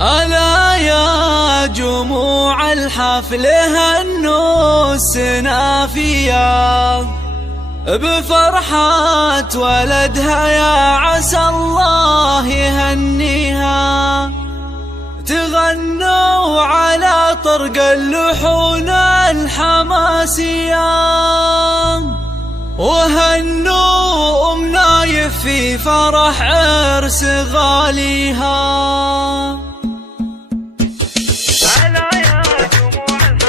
ألا يا جموع الحفل هنوا السنافية بفرحة ولدها، يا عسى الله يهنيها. تغنوا على طرق اللحون الحماسية وهنوا أم نايف في فرح عرس غاليها.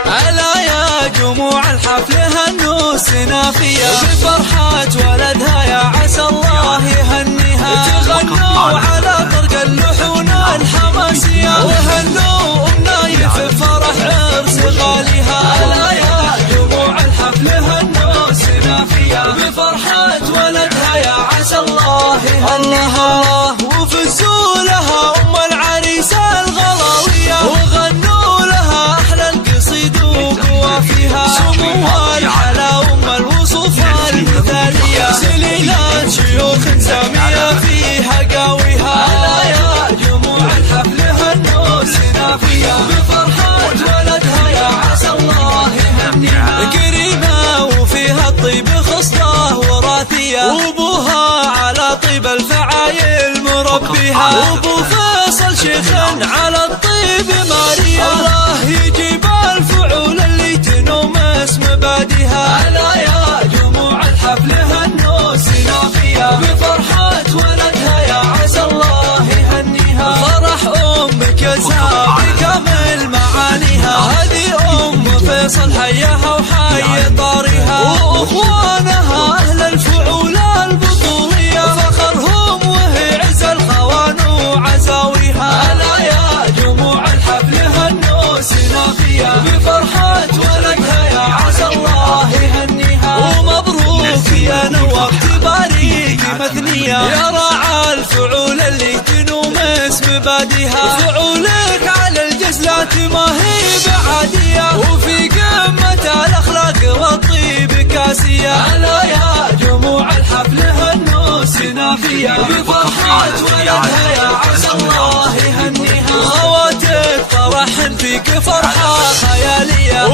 ألا يا جموع الحفل هنوا السنافية بفرحة ولدها، يا عسى الله يهنيها. تغنوا على طرق اللحون الحماسية وهنوا أم نايف بفرح عرس غاليها. ألا يا جموع الحفل هنوا السنافية بفرحة ولدها، يا عسى الله يهنيها. وفزوا لها أم العريس الغلاوية وغنوا لها أحلى القصيد وقوافيها. سمو الحلا أم الوصوف المثالية، سليلات شيوخ سامية فيها قاويها. ألا يا جموع الحفل هنوا السنافية بفرحة ولدها، يا عسى الله يهنيها. كريمة وفيها الطيب خصلة وراثية، وابوها على طيب الفعايل مربيها. وابو فيصل شيخ على الطيب ماريا، الله يجيب الفعول اللي تنوم اسم باديها. ألا يا جموع الحفل هنوا السنافية بفرحة ولدها، يا عسى الله يهنيها. فرح أمك يزهى بكامل معانيها، هذه أم فيصل حيها وحي طاريها. وأخوانها أهل الفعول البطولية، فخرهم وهي عز الخوان وعزاويها. ألا يا جموع الحفل هنوا السنافية بفرحة ولدها، يا عسى الله يهنيها. ومبروك يا نواف تباريك مثنية، يا راعى الفعول اللي تنوم اسم باديها. فعولك على الجزلات ما هي بعادية، وفي قمة الأخلاق والطيب كاسية. ألا يا جموع الحفل هنوا السنافية بفرحة ولدها، يا عسى الله يهنيها. خواتك فرح فيك فرحة خيالية،